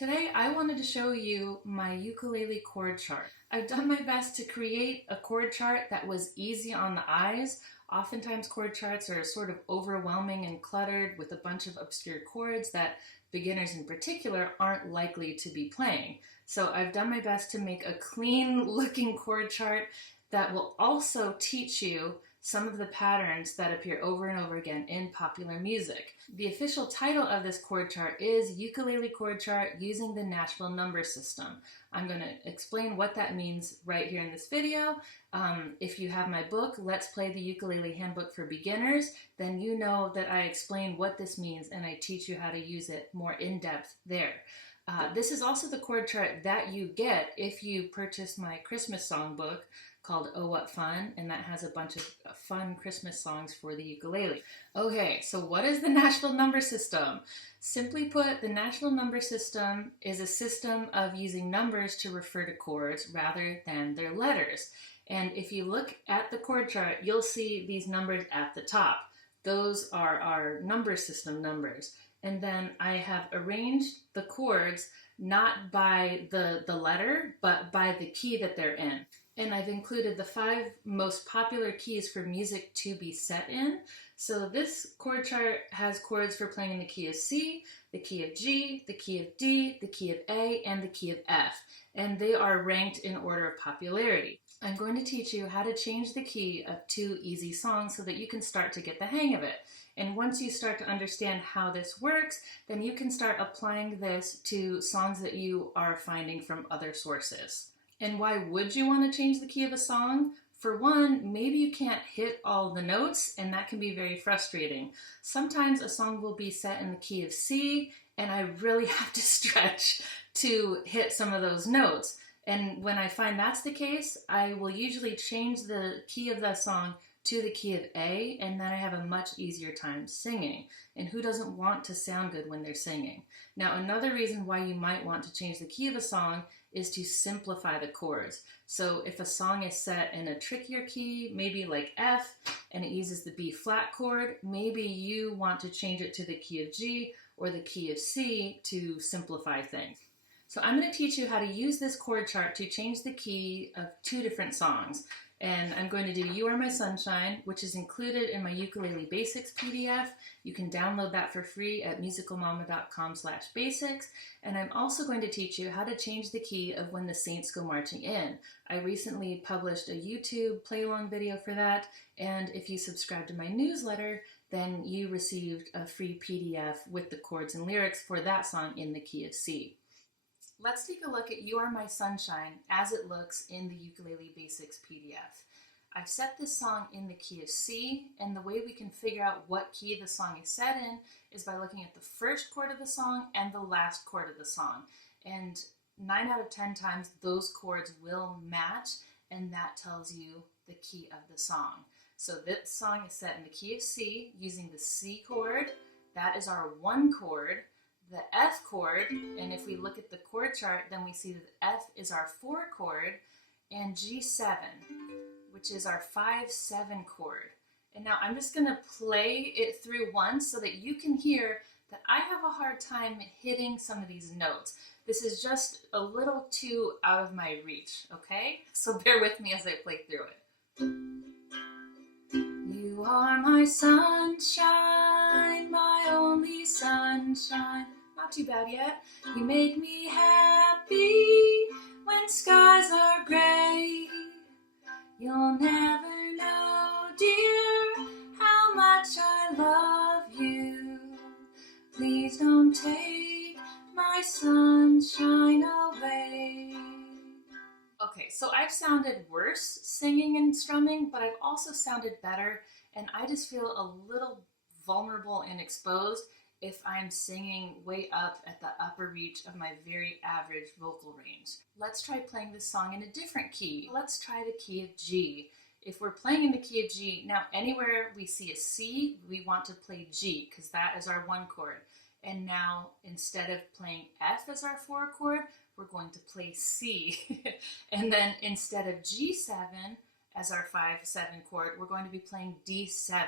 Today I wanted to show you my ukulele chord chart. I've done my best to create a chord chart that was easy on the eyes. Oftentimes chord charts are sort of overwhelming and cluttered with a bunch of obscure chords that beginners in particular aren't likely to be playing. So I've done my best to make a clean looking chord chart that will also teach you some of the patterns that appear over and over again in popular music. The official title of this chord chart is Ukulele Chord Chart Using the Nashville Number System. I'm going to explain what that means right here in this video. If you have my book, Let's Play the Ukulele Handbook for Beginners, then you know that I explain what this means and I teach you how to use it more in depth there. This is also the chord chart that you get if you purchase my Christmas song book called Oh What Fun, and that has a bunch of fun Christmas songs for the ukulele. Okay, so what is the Nashville number system? Simply put, the Nashville number system is a system of using numbers to refer to chords rather than their letters. And if you look at the chord chart, you'll see these numbers at the top. Those are our number system numbers. And then I have arranged the chords not by the letter, but by the key that they're in. And I've included the 5 most popular keys for music to be set in. So this chord chart has chords for playing in the key of C, the key of G, the key of D, the key of A, and the key of F. And they are ranked in order of popularity. I'm going to teach you how to change the key of 2 easy songs so that you can start to get the hang of it. And once you start to understand how this works, then you can start applying this to songs that you are finding from other sources. And why would you want to change the key of a song? For one, maybe you can't hit all the notes, and that can be very frustrating. Sometimes a song will be set in the key of C, and I really have to stretch to hit some of those notes. And when I find that's the case, I will usually change the key of that song to the key of A, and then I have a much easier time singing. And who doesn't want to sound good when they're singing? Now, another reason why you might want to change the key of a song is to simplify the chords. So if a song is set in a trickier key, maybe like F, and it uses the B flat chord, maybe you want to change it to the key of G or the key of C to simplify things. So I'm going to teach you how to use this chord chart to change the key of 2 different songs. And I'm going to do You Are My Sunshine, which is included in my Ukulele Basics PDF. You can download that for free at musicalmama.com/basics. And I'm also going to teach you how to change the key of When the Saints Go Marching In. I recently published a YouTube play-along video for that, and if you subscribe to my newsletter, then you received a free PDF with the chords and lyrics for that song in the key of C. Let's take a look at You Are My Sunshine as it looks in the Ukulele Basics PDF. I've set this song in the key of C, and the way we can figure out what key the song is set in is by looking at the first chord of the song and the last chord of the song. And 9 out of 10 times those chords will match, and that tells you the key of the song. So this song is set in the key of C using the C chord. That is our 1 chord. The F chord, and if we look at the chord chart, then we see that F is our 4 chord, and G7, which is our 5-7 chord. And now I'm just going to play it through once so that you can hear that I have a hard time hitting some of these notes. This is just a little too out of my reach, okay? So bear with me as I play through it. You are my sunshine, my only sunshine. Not too bad yet. You make me happy when skies are gray. You'll never know, dear, how much I love you. Please don't take my sunshine away. Okay, so I've sounded worse singing and strumming, but I've also sounded better, and I just feel a little vulnerable and exposed if I'm singing way up at the upper reach of my very average vocal range. Let's try playing this song in a different key. Let's try the key of G. If we're playing in the key of G, now anywhere we see a C, we want to play G because that is our 1 chord. And now instead of playing F as our 4 chord, we're going to play C. And then instead of G7 as our 5-7 chord, we're going to be playing D7.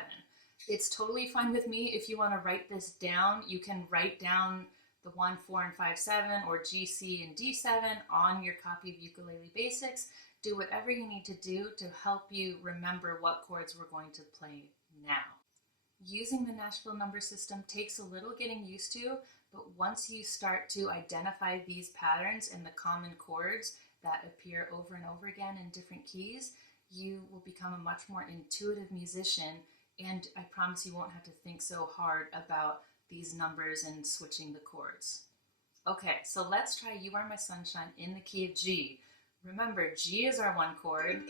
It's totally fine with me if you want to write this down. You can write down the 1, 4, and 5, 7, or G, C, and D7 on your copy of Ukulele Basics. Do whatever you need to do to help you remember what chords we're going to play now. Using the Nashville number system takes a little getting used to, but once you start to identify these patterns in the common chords that appear over and over again in different keys, you will become a much more intuitive musician, and I promise you won't have to think so hard about these numbers and switching the chords. Okay, so let's try You Are My Sunshine in the key of G. Remember, G is our 1 chord,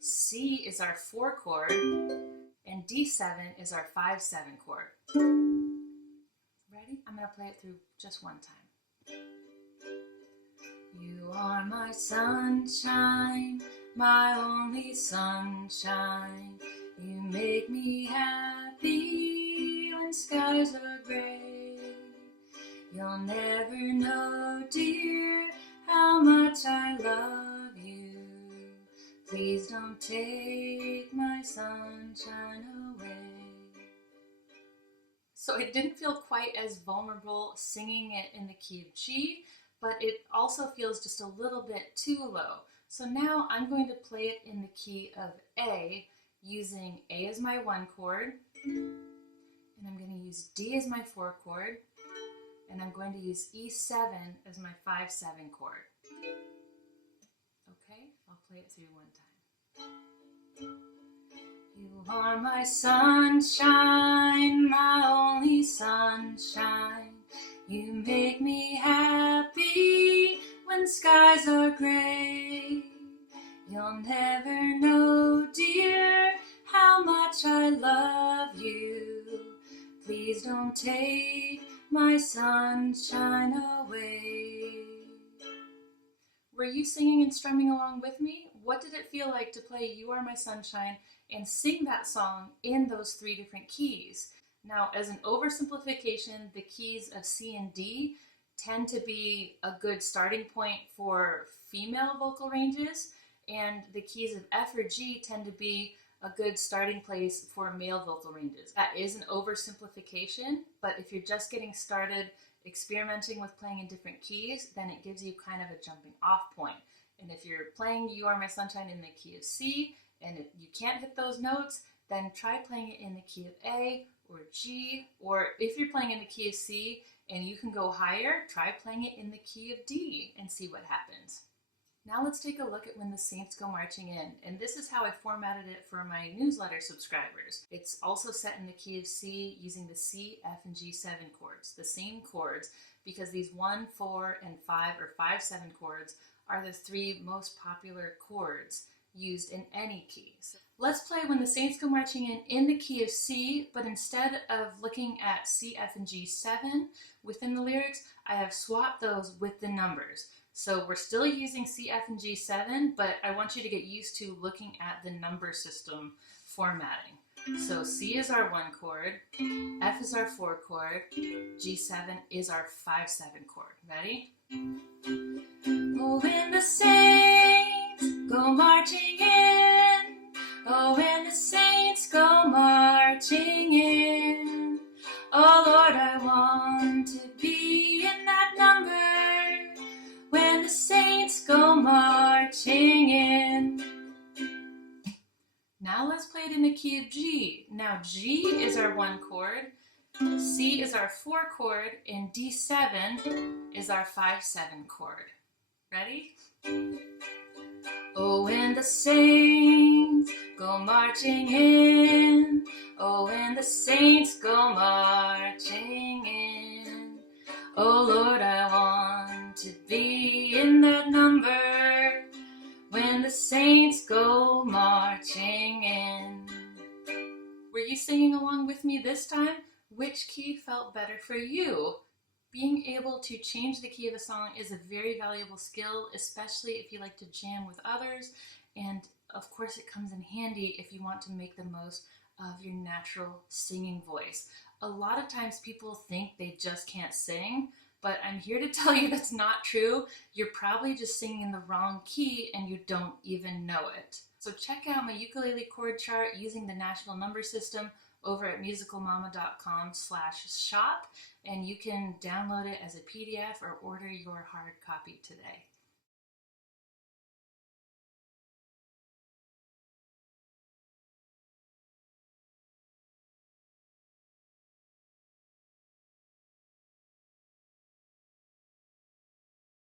C is our 4 chord, and D7 is our 5, 7 chord. Ready? I'm going to play it through just one time. You are my sunshine, my only sunshine. You make me happy when skies are gray. You'll never know, dear, how much I love you. Please don't take my sunshine away. So it didn't feel quite as vulnerable singing it in the key of G, but it also feels just a little bit too low. So now I'm going to play it in the key of A, using A as my 1 chord, and I'm going to use D as my 4 chord, and I'm going to use E7 as my 5, 7 chord. Okay, I'll play it through one time. You are my sunshine, my only sunshine. You make me happy when skies are gray. You'll never know, dear, how much I love you. Please don't take my sunshine away. Were you singing and strumming along with me? What did it feel like to play You Are My Sunshine and sing that song in those 3 different keys? Now, as an oversimplification, the keys of C and D tend to be a good starting point for female vocal ranges, and the keys of F or G tend to be a good starting place for male vocal ranges. That is an oversimplification, but if you're just getting started experimenting with playing in different keys, then it gives you kind of a jumping off point. And if you're playing You Are My Sunshine in the key of C, and if you can't hit those notes, then try playing it in the key of A or G, or if you're playing in the key of C and you can go higher, try playing it in the key of D and see what happens. Now let's take a look at When the Saints Go Marching In, and this is how I formatted it for my newsletter subscribers. It's also set in the key of C using the C, F, and G7 chords, the same chords, because these 1, 4, and 5 or 5, 7 chords are the 3 most popular chords used in any key. So let's play When the Saints Go Marching in the key of C, but instead of looking at C, F, and G7 within the lyrics, I have swapped those with the numbers. So we're still using C, F, and G7, but I want you to get used to looking at the number system formatting. So C is our 1 chord, F is our 4 chord, G7 is our 5, 7 chord. Ready? Oh, when the saints go marching in, oh, when the saints go marching in, oh Lord, I want to be in that number. When the saints go marching in. Now let's play it in the key of G. Now G is our 1 chord, C is our 4 chord, and D7 is our 5, 7 chord. Ready? Oh, when the saints go marching in, oh, when the saints go marching in, oh Lord, I want to be in that number when the saints go marching in. Were you singing along with me this time? Which key felt better for you? Being able to change the key of a song is a very valuable skill, especially if you like to jam with others, and of course it comes in handy if you want to make the most of your natural singing voice. A lot of times people think they just can't sing, but I'm here to tell you that's not true. You're probably just singing in the wrong key and you don't even know it. So check out my ukulele chord chart using the Nashville number system over at musicalmama.com/shop, and you can download it as a PDF or order your hard copy today.